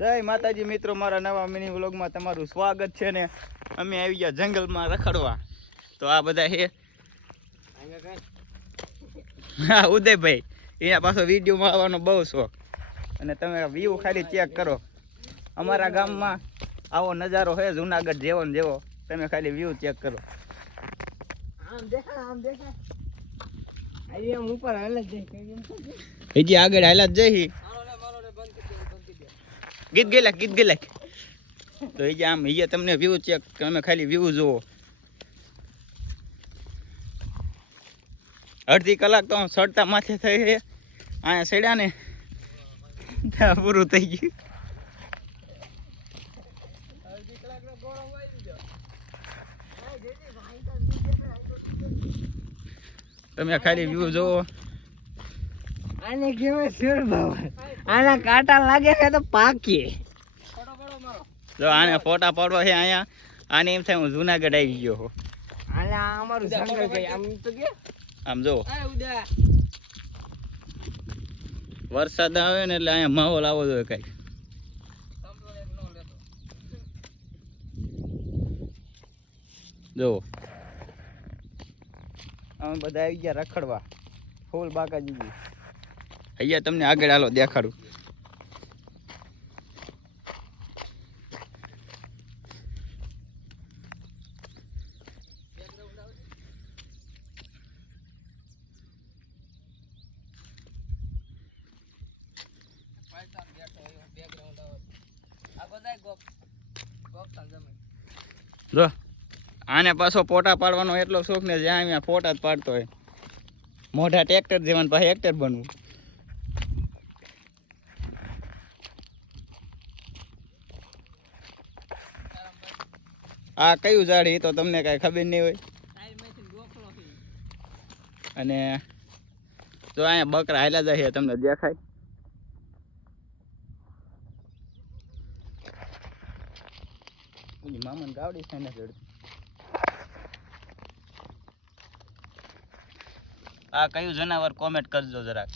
જય માતાજી મિત્રો, મારા નવા મિની વ્લોગમાં તમારું સ્વાગત છે ને. અમે આવી ગયા જંગલમાં રખડવા. તો આ બધા હે હા ઉદયભાઈ, એના પાછો વિડીયોમાં આવવાનો બહુ શોખ. અને તમે વ્યૂ ખાલી ચેક કરો. અમારા ગામમાં આવો નજારો છે જુનાગઢ જેવો ને જેવો. તમે ખાલી વ્યૂ ચેક કરો. હજી આગળ હાલા જ જઈ ગીત ગેલા તો એ આમ એ તમને વ્યૂ ચેક, તમે ખાલી વ્યૂ જુઓ. અડધી કલાક તો સડતા માથે થઈ છે. અહીંયા સડ્યા ને ત્યાં પૂરું થઈ ગયું. તમે ખાલી વ્યૂ જુઓ. આને કેવાય શેર બાવા. આના કાંટા લાગે છે તો પાકી. જો આને ફોટા પાડવા છે અહીંયા. આને એમ થાય હું જુનાગઢ આવી ગયો હો. આને અમારું જંગલ છે આમ તો કે આમ જો વરસાદ આવે ને એટલે અહીંયા માહોલ આવો જોઈએ કઈ. જો અમે બધા આવી ગયા રખડવા ફૂલ બાકાજી. અહીંયા તમને આગળ હાલો દેખાડું. જો આને પાછો ફોટા પાડવાનો એટલો શોખ ને, જ્યાં અહીંયા ફોટા જ પાડતો હોય. મોઢા ટ્રેક્ટર જેવા પાસે એક્ટર બનવું. આ કયું ઝાડ એ તો તમને કઈ ખબર નહીં હોય. અને જો અહીંયા બકરા હાલ્યા જાય તમને દેખાય. મામન ગાવડી છે ને જડતી. આ કયું જનાવર કોમેન્ટ કરજો જરાક.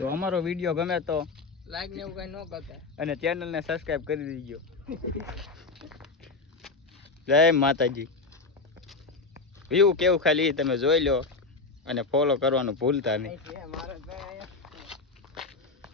તો અમારો વિડીયો ગમે તો લાઈક ને એવું કઈ ન કરતા અને ચેનલને સબસ્ક્રાઇબ કરી દીજો. જય માતાજી. વ્યૂ કેવું ખાલી તમે જોઈ લો અને ફોલો કરવાનું ભૂલતા નહીં.